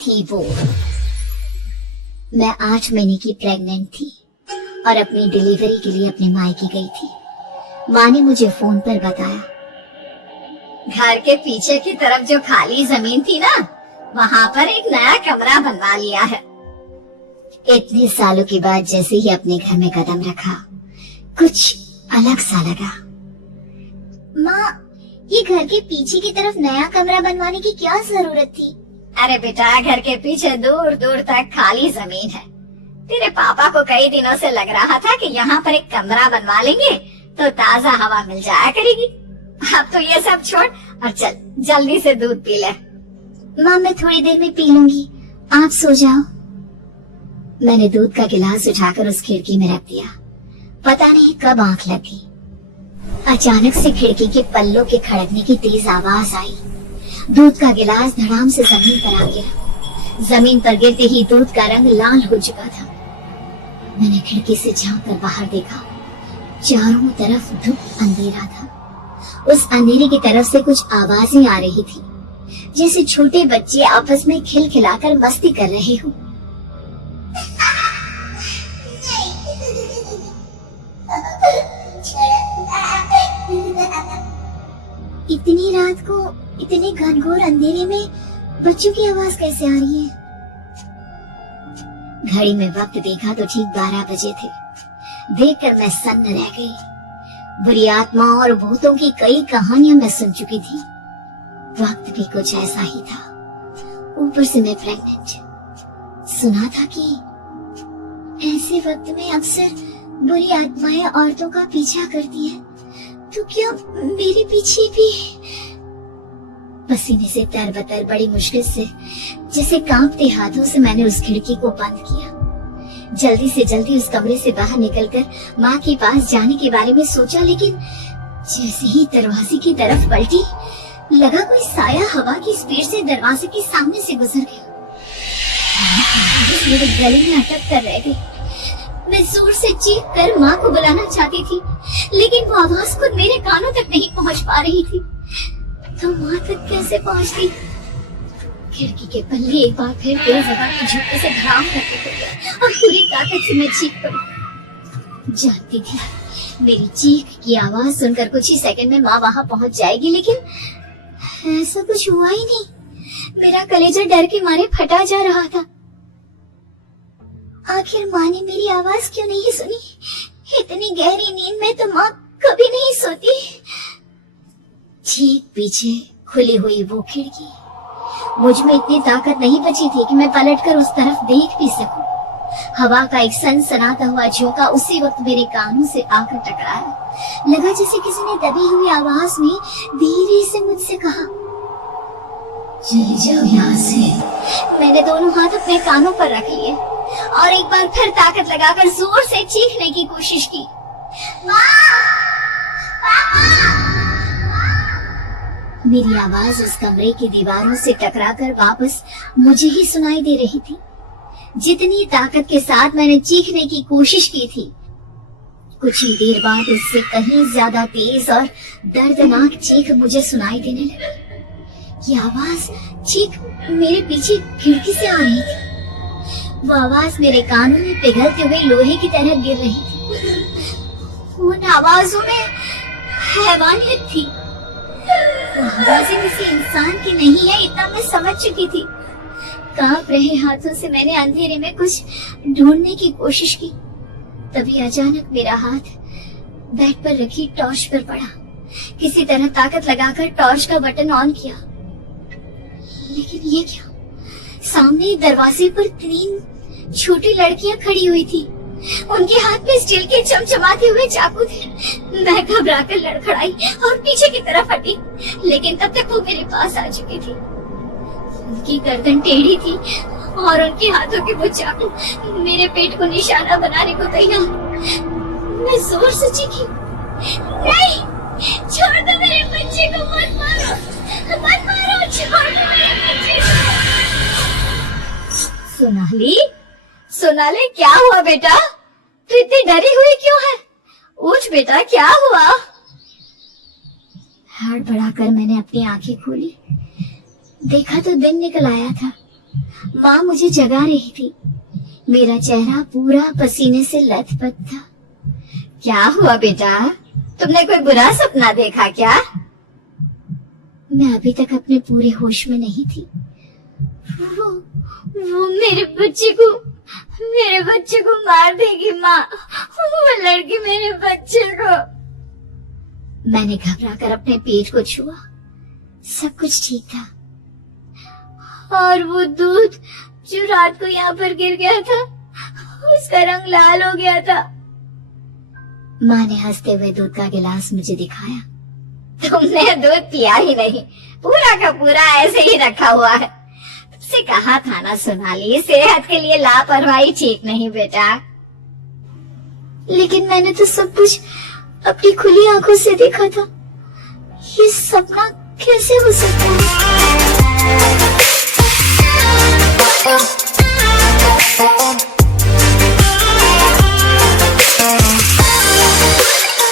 थी वो। मैं 8 महीने की प्रेग्नेंट थी और अपनी डिलीवरी के लिए अपने मायके गई थी। माँ ने मुझे फोन पर बताया, घर के पीछे की तरफ जो खाली जमीन थी ना, वहाँ पर एक नया कमरा बनवा लिया है। इतने सालों के बाद जैसे ही अपने घर में कदम रखा, कुछ अलग सा लगा। माँ, ये घर के पीछे की तरफ नया कमरा बनवाने की क्या जरूरत थी? अरे बेटा, घर के पीछे दूर दूर तक खाली जमीन है। तेरे पापा को कई दिनों से लग रहा था कि यहाँ पर एक कमरा बनवा लेंगे तो ताजा हवा मिल जाया करेगी। अब तो ये सब छोड़ और चल जल्दी से दूध पी ले। माँ, मैं थोड़ी देर में पी लूंगी, आप सो जाओ। मैंने दूध का गिलास उठाकर उस खिड़की में रख दिया। पता नहीं कब आंख लगी। अचानक से खिड़की के पल्लों के खड़कने की तेज आवाज आई। दूध का गिलास धड़ाम से जमीन पर आ गया। जमीन पर गिरते ही दूध का रंग लाल हो चुका था। मैंने खिड़की से झांक कर बाहर देखा। चारों तरफ धूप अंधेरा था। उस अंधेरे की तरफ से कुछ आवाजें आ रही थी, जैसे छोटे बच्चे आपस में खिलखिलाकर मस्ती कर रहे हो। इतनी रात को इतने घनघोर अंधेरे में बच्चों की आवाज कैसे आ रही है? घड़ी में वक्त देखा तो ठीक 12 बजे थे। देखकर मैं सन्न रह गई। बुरी आत्मा और भूतों की कई कहानियां मैं सुन चुकी थी। वक्त भी कुछ ऐसा ही था। ऊपर से मैं प्रेग्नेंट। सुना था कि ऐसे वक्त में अक्सर बुरी आत्माएं औरतों का पीछा करती हैं। तो क्या मेरे पीछे भी? पसीने से तरबतर बड़ी मुश्किल से, जैसे कांपते हाथों से मैंने उस खिड़की को बंद किया। जल्दी से जल्दी उस कमरे से बाहर निकलकर माँ के पास जाने के बारे में सोचा, लेकिन जैसे ही दरवाजे की तरफ पलटी, लगा कोई साया हवा की स्पीड से दरवाजे के सामने से गुजर गया। मेरे गले में अटक कर रह गई। मैं जोर से चीख कर माँ को बुलाना चाहती थी, लेकिन वो आवाज खुद मेरे कानों तक नहीं पहुँच पा रही थी। तो माँ तक कैसे पहुँचती? खिड़की के पल्ले एक बार फिर तेज हवा के झटके से धड़ाम करके खुल गया और पूरी ताकत से मैं चीख पड़ी। जानती थी मेरी चीख की आवाज सुनकर कुछ ही सेकंड में माँ वहाँ पहुँच जाएगी, लेकिन ऐसा कुछ हुआ ही नहीं। मेरा कलेजा डर के मारे फटा जा रहा था। आखिर माँ ने मेरी आवाज क्यों नहीं सुनी? इतनी गहरी नींद में तो माँ कभी नहीं सोती। ठीक पीछे खुली हुई वो खिड़की। मुझ में इतनी ताकत नहीं बची थी कि मैं पलटकर उस तरफ देख भी सकूं। हवा का एक सनसनाता हुआ झोंका उसी वक्त मेरे कानों से आकर टकराया। लगा जैसे किसी ने दबी हुई आवाज में धीरे से मुझसे कहा, चली जाओ यहाँ से। मैंने दोनों हाथ अपने कानों पर रख लिए और एक बार फिर ताकत लगाकर जोर से चीखने की कोशिश की। माँ! पापा! मेरी आवाज उस कमरे की दीवारों से टकराकर वापस मुझे ही सुनाई दे रही थी। जितनी ताकत के साथ मैंने चीखने की कोशिश की थी, कुछ ही देर बाद उससे कहीं ज्यादा तेज और दर्दनाक चीख मुझे सुनाई देने लगी। ये आवाज ठीक मेरे पीछे खिड़की से आ रही थी। वो आवाज मेरे कानों में पिघलते हुए लोहे की तरह गिर रही थी। उन आवाजों में हैवानियत थी। आवाजें किसी इंसान की नहीं है, इतना मैं समझ चुकी थी। कांप रहे हाथों से मैंने अंधेरे में कुछ ढूंढने की कोशिश की। तभी अचानक मेरा हाथ बेड पर रखी टॉर्च पर पड़ा। किसी तरह ताकत लगाकर टॉर्च का बटन ऑन किया, लेकिन ये क्या? सामने दरवाजे पर 3 छोटी लड़कियां खड़ी हुई थी। उनके हाथ में स्टील के चमचमाते हुए चाकू थे। मैं घबराकर लड़खड़ाई और पीछे की तरफ हटी, लेकिन तब तक वो मेरे पास आ चुकी थी। उनकी गर्दन टेढ़ी थी और उनके हाथों के वो चाकू मेरे पेट को निशाना बनाने को तैयार। मैं जोर से चीखी, नहीं, छोड़ दो मेरे बच्चे को, मत मारो, मत मारो, छोड़ दो मेरे बच्चे को। सोनाली, सोनाली, क्या हुआ बेटा? तू इतनी डरी हुई क्यों है? उठ बेटा, क्या हुआ? हड़बड़ाकर मैंने अपनी आंखें खोली। देखा तो दिन निकल आया था। माँ मुझे जगा रही थी। मेरा चेहरा पूरा पसीने से लथपथ था। क्या हुआ बेटा, तुमने कोई बुरा सपना देखा क्या? मैं अभी तक अपने पूरे होश में नहीं थी। वो मेरे बच्चे को मार देगी माँ। वो लड़की मेरे बच्चे को। मैंने घबरा कर अपने पेट को छुआ। सब कुछ ठीक था। और वो दूध जो रात को यहाँ पर गिर गया था, उसका रंग लाल हो गया था। माँ ने हंसते हुए दूध का गिलास मुझे दिखाया। तुमने दूध पिया ही नहीं, पूरा का पूरा ऐसे ही रखा हुआ है। तुमसे कहा था ना सोनाली, सेहत के लिए लापरवाही ठीक नहीं बेटा। लेकिन मैंने तो सब कुछ अपनी खुली आंखों से देखा था। ये सपना कैसे हो सकता है?